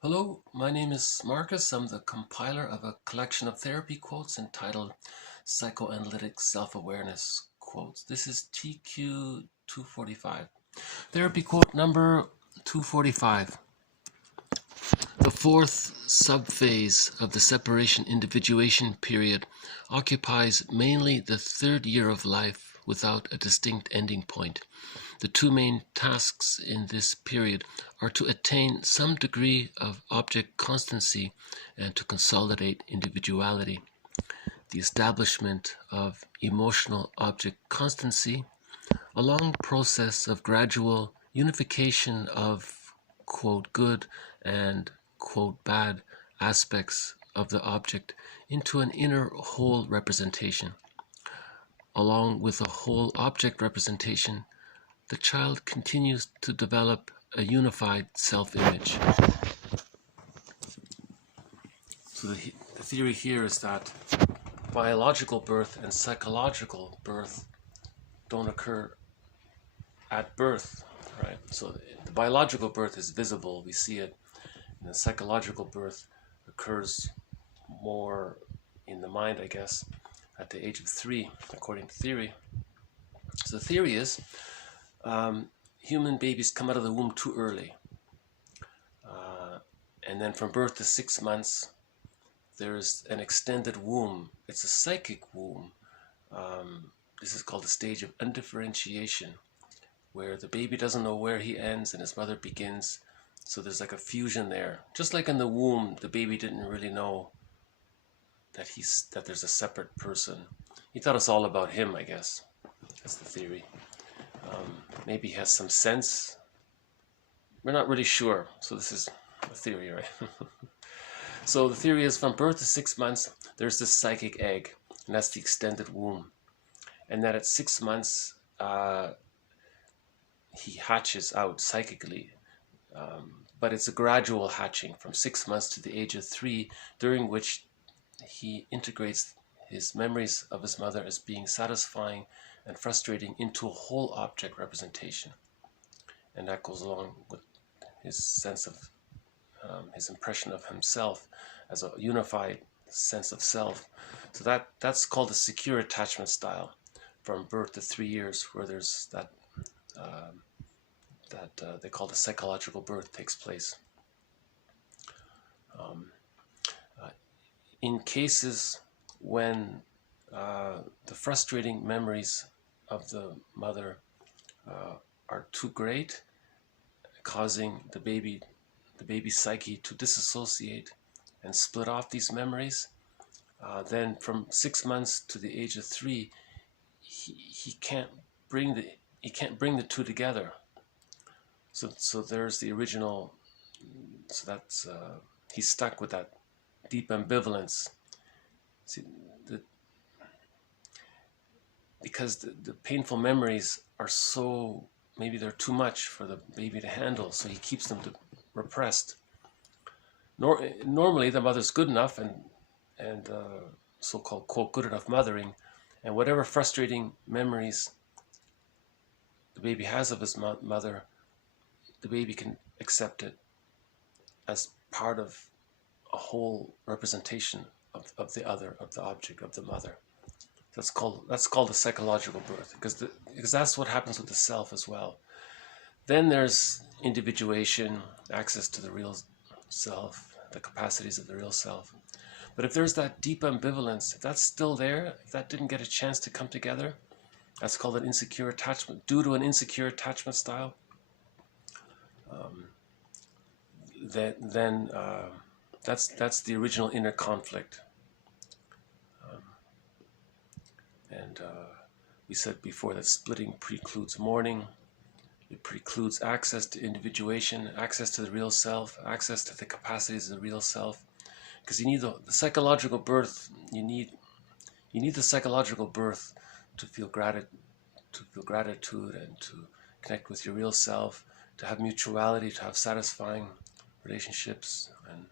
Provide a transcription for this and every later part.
Hello, my name is Marcus. I'm the compiler of a collection of therapy quotes entitled Psychoanalytic Self Awareness Quotes. This is TQ 245. Therapy quote number 245. The fourth subphase of the separation-individuation period occupies mainly the third year of life without a distinct ending point. The two main tasks in this period are to attain some degree of object constancy and to consolidate individuality. The establishment of emotional object constancy, a long process of gradual unification of quote good and quote bad aspects of the object into an inner whole representation. Along with a whole object representation, the child continues to develop a unified self-image. So the theory here is that biological birth and psychological birth don't occur at birth, right? So the biological birth is visible, we see it, and the psychological birth occurs more in the mind, I guess, at the age of 3, according to theory. So the theory is human babies come out of the womb too early. And then from birth to 6 months, there's an extended womb. It's a psychic womb. This is called the stage of undifferentiation, where the baby doesn't know where he ends and his mother begins. So there's like a fusion there. Just like in the womb, the baby didn't really know that there's a separate person. He thought it's all about him, I guess. That's the theory. Maybe he has some sense. We're not really sure. So this is a theory, right? So the theory is from birth to 6 months, there's this psychic egg, and that's the extended womb. And that at 6 months, he hatches out psychically. But it's a gradual hatching from 6 months to the age of 3, during which he integrates his memories of his mother as being satisfying and frustrating into a whole object representation. And that goes along with his sense of, his impression of himself as a unified sense of self. So that's called a secure attachment style from birth to 3 years, where there's that they call the psychological birth takes place. In cases when the frustrating memories of the mother are too great, causing the baby's psyche to disassociate and split off these memories, then from 6 months to the age of 3, he can't bring the two together. So there's the original. So that's he's stuck with that deep ambivalence. See, because the painful memories are so, maybe they're too much for the baby to handle, so he keeps them repressed. Normally the mother's good enough and so-called quote good enough mothering, and whatever frustrating memories the baby has of his mother, the baby can accept it as part of a whole representation of the other, of the object, of the mother. That's called the psychological birth, because that's what happens with the self as well. Then there's individuation, access to the real self, the capacities of the real self. But if there's that deep ambivalence, if that's still there, if that didn't get a chance to come together, that's called an insecure attachment, due to an insecure attachment style. Then that's the original inner conflict. And we said before that splitting precludes mourning. It precludes access to individuation, access to the real self, access to the capacities of the real self. Because you need the psychological birth. You need the psychological birth to feel gratitude and to connect with your real self, to have mutuality, to have satisfying relationships, and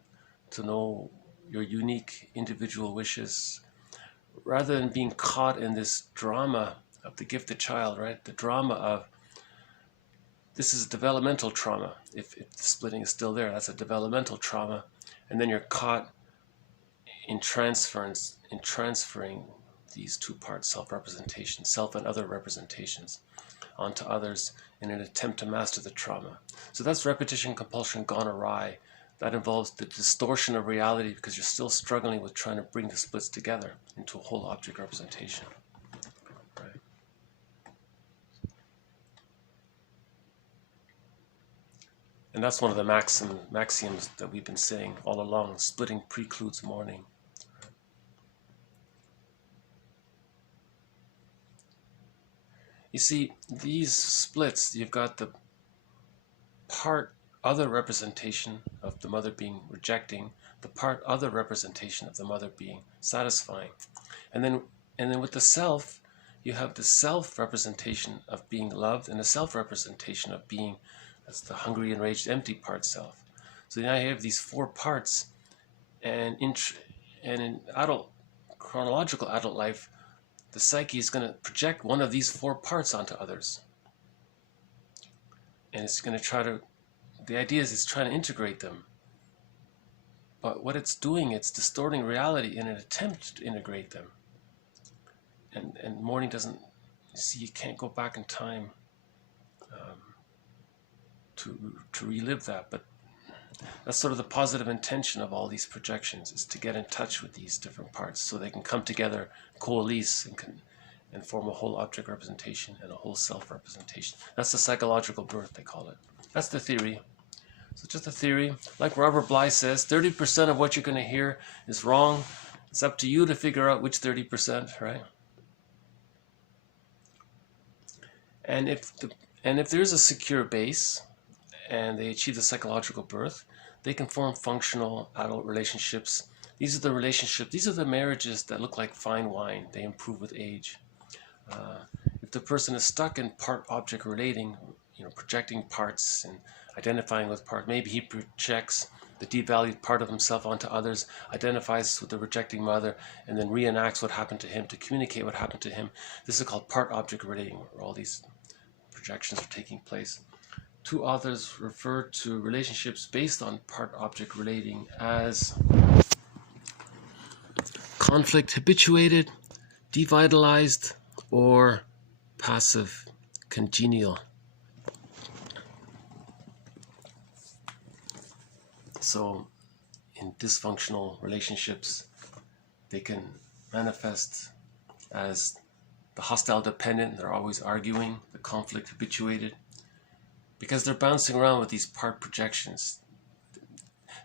to know your unique individual wishes, rather than being caught in this drama of the gifted child, right? The drama of this is developmental trauma. If the splitting is still there, that's a developmental trauma. And then you're caught in transferring these two parts, self-representation, self and other representations, onto others in an attempt to master the trauma. So that's repetition compulsion gone awry. That involves the distortion of reality because you're still struggling with trying to bring the splits together into a whole object representation. Right? And that's one of the maxioms that we've been saying all along. Splitting precludes mourning. You see, these splits, you've got the part other representation of the mother being rejecting, the part other representation of the mother being satisfying. And then with the self, you have the self representation of being loved and the self representation of being, that's the hungry, enraged, empty part self. So now you have these four parts, and in adult, chronological adult life, the psyche is going to project one of these four parts onto others. And it's going to try to, the idea is it's trying to integrate them. But what it's doing, it's distorting reality in an attempt to integrate them. And mourning doesn't, you see, you can't go back in time to relive that. But that's sort of the positive intention of all these projections, is to get in touch with these different parts so they can come together, coalesce, and form a whole object representation and a whole self-representation. That's the psychological birth, they call it. That's the theory. So just a theory. Like Robert Bly says, 30% of what you're going to hear is wrong. It's up to you to figure out which 30%, right? And if there's a secure base, and they achieve the psychological birth, they can form functional adult relationships. These are the relationships, these are the marriages that look like fine wine. They improve with age. If the person is stuck in part-object relating, projecting parts and identifying with parts, maybe he projects the devalued part of himself onto others, identifies with the rejecting mother, and then reenacts what happened to him to communicate what happened to him. This is called part-object relating, where all these projections are taking place. Two authors refer to relationships based on part-object relating as conflict habituated, devitalized, or passive congenial. So in dysfunctional relationships, they can manifest as the hostile dependent, they're always arguing, the conflict habituated, because they're bouncing around with these part projections.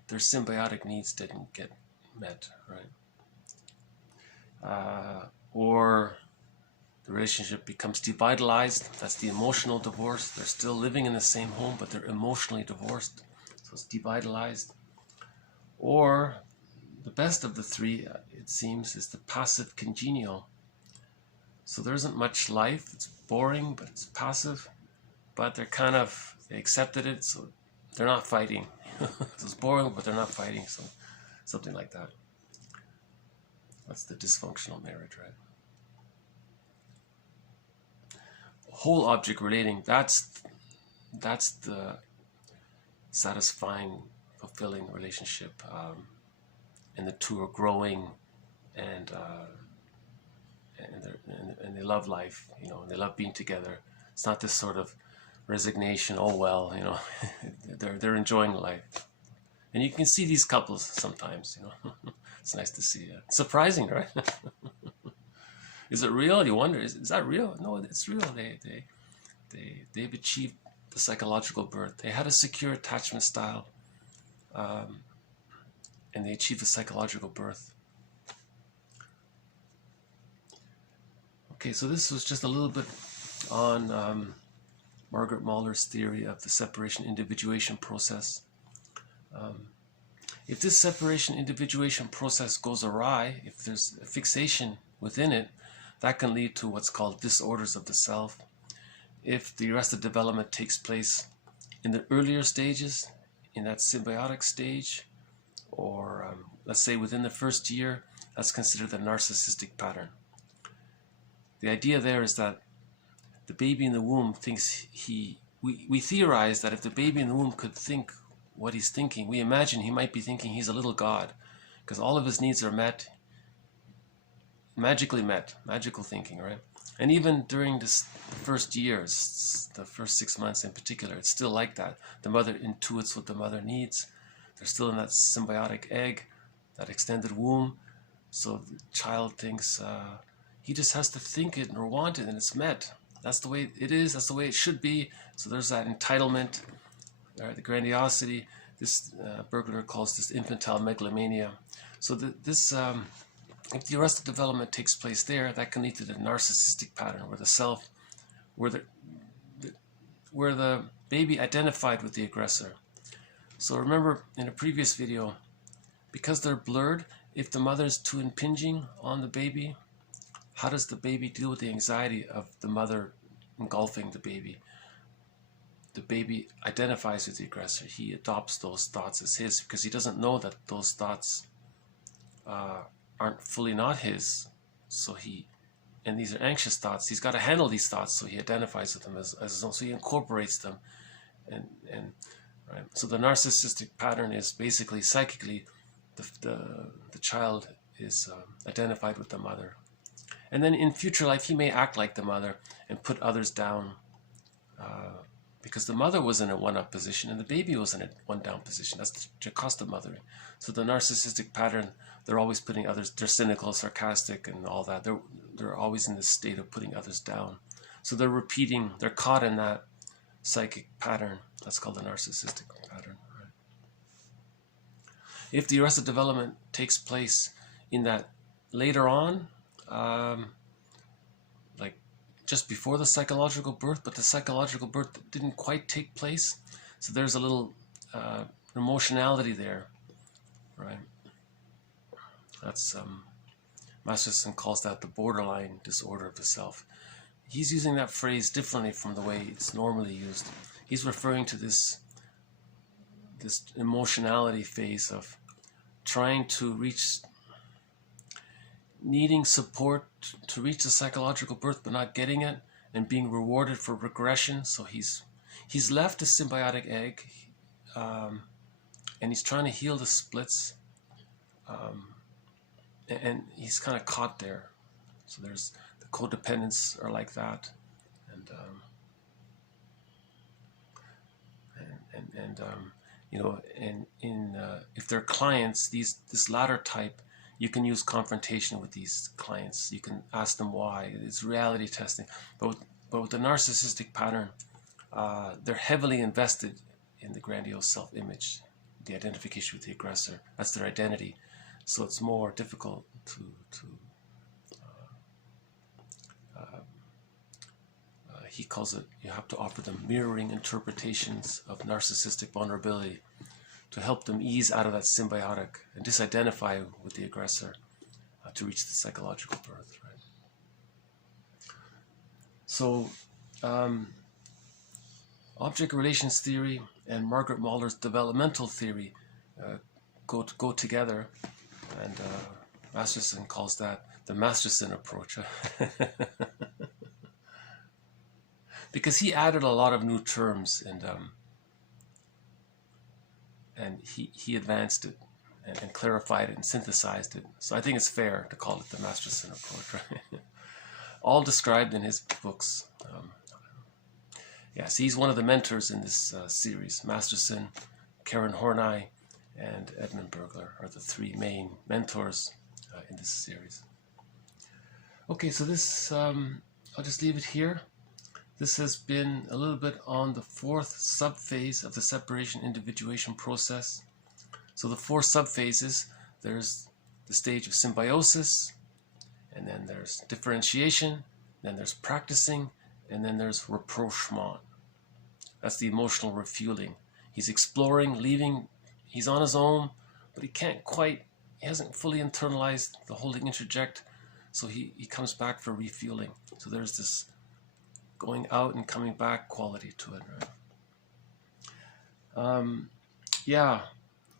Their symbiotic needs didn't get met, right? Or the relationship becomes devitalized. That's the emotional divorce. They're still living in the same home, but they're emotionally divorced. So it's devitalized. Or the best of the three, it seems, is the passive congenial. So there isn't much life. It's boring, but it's passive. But they accepted it, so they're not fighting. So it's boring, but they're not fighting, so something like that. That's the dysfunctional marriage, right? Whole object relating, that's the satisfying, fulfilling relationship, and the two are growing, and they love life, and they love being together. It's not this sort of resignation, oh well, they're enjoying life. And you can see these couples sometimes, It's nice to see. It's surprising, right? Is it real? You wonder, is that real? No, it's real. They've achieved the psychological birth. They had a secure attachment style, and they achieved the psychological birth. Okay, so this was just a little bit on Margaret Mahler's theory of the separation-individuation process. If this separation-individuation process goes awry, if there's a fixation within it, that can lead to what's called disorders of the self. If the arrested development takes place in the earlier stages, in that symbiotic stage, or let's say within the first year, that's considered a narcissistic pattern. The idea there is that the baby in the womb thinks he we theorize that if the baby in the womb could think what he's thinking, we imagine he might be thinking he's a little god, because all of his needs are met, magically met, magical thinking, right? And even during this first years, the first 6 months in particular, it's still like that. The mother intuits what the mother needs. They're still in that symbiotic egg, that extended womb. So the child thinks he just has to think it or want it, and it's met. That's the way it is. That's the way it should be. So there's that entitlement, the grandiosity. This Bergler calls this infantile megalomania. So this, if the arrested development takes place there, that can lead to the narcissistic pattern, where the self, where the baby identified with the aggressor. So remember in a previous video, because they're blurred, if the mother's too impinging on the baby, how does the baby deal with the anxiety of the mother engulfing the baby? The baby identifies with the aggressor. He adopts those thoughts as his because he doesn't know that those thoughts aren't fully not his. So and these are anxious thoughts. He's got to handle these thoughts, so he identifies with them as his own. So he incorporates them, and right. So the narcissistic pattern is basically psychically, the child is identified with the mother. And then in future life, he may act like the mother and put others down because the mother was in a one-up position and the baby was in a one-down position. That's the Jocasta mothering. So the narcissistic pattern, they're always putting others, they're cynical, sarcastic, and all that. They're always in this state of putting others down. So they're repeating, they're caught in that psychic pattern. That's called the narcissistic pattern. Right? If the arrested development takes place in that later on, like just before the psychological birth, but the psychological birth didn't quite take place, so there's a little emotionality there, right? That's Masterson calls that the borderline disorder of the self. He's using that phrase differently from the way it's normally used. He's referring to this emotionality phase of trying to reach, needing support to reach the psychological birth but not getting it, and being rewarded for regression. So he's left a symbiotic egg, and he's trying to heal the splits, and he's kind of caught there. So there's the codependents are like that, and you know, and if they're clients, this latter type, you can use confrontation with these clients. You can ask them why. It's reality testing. But with the narcissistic pattern, they're heavily invested in the grandiose self-image, the identification with the aggressor. That's their identity. So it's more difficult to he calls it, you have to offer them mirroring interpretations of narcissistic vulnerability to help them ease out of that symbiotic and disidentify with the aggressor to reach the psychological birth, right? So object relations theory and Margaret Mahler's developmental theory go together, and Masterson calls that the Masterson approach. Because he added a lot of new terms, and he advanced it and clarified it and synthesized it. So I think it's fair to call it the Masterson approach, right? All described in his books. Yes, he's one of the mentors in this series. Masterson, Karen Horney, and Edmund Bergler are the three main mentors in this series. Okay, so this, I'll just leave it here. This has been a little bit on the fourth subphase of the separation-individuation process. So the four subphases, there's the stage of symbiosis, and then there's differentiation, then there's practicing, and then there's rapprochement. That's the emotional refueling. He's exploring, leaving, he's on his own, but he hasn't fully internalized the holding interject, so he comes back for refueling. So there's this going out and coming back quality to it, right? Yeah,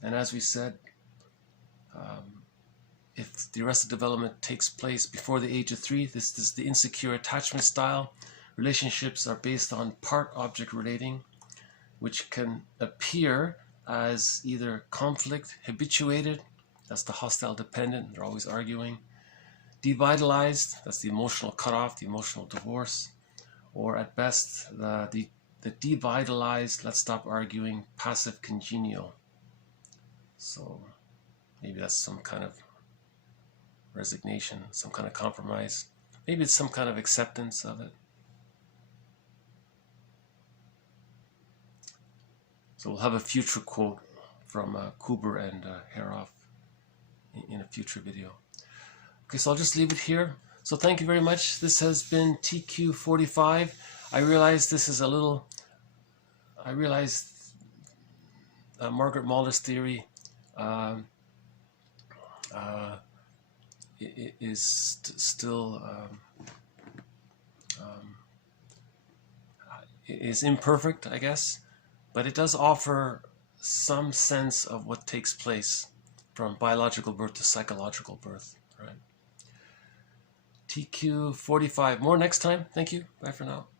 and as we said, if the arrested development takes place before the age of 3, this is the insecure attachment style, Relationships are based on part-object relating, which can appear as either conflict habituated, that's the hostile dependent, they're always arguing, devitalized, that's the emotional cutoff, the emotional divorce, or at best the devitalized, let's stop arguing, passive congenial. So maybe that's some kind of resignation, some kind of compromise. Maybe it's some kind of acceptance of it. So we'll have a future quote from Kuber and Heroff in a future video. Okay, so I'll just leave it here. So thank you very much. This has been TQ45. I realize this is a little, Margaret Mahler's theory is still is imperfect, I guess, but it does offer some sense of what takes place from biological birth to psychological birth, right? TQ45. More next time. Thank you. Bye for now.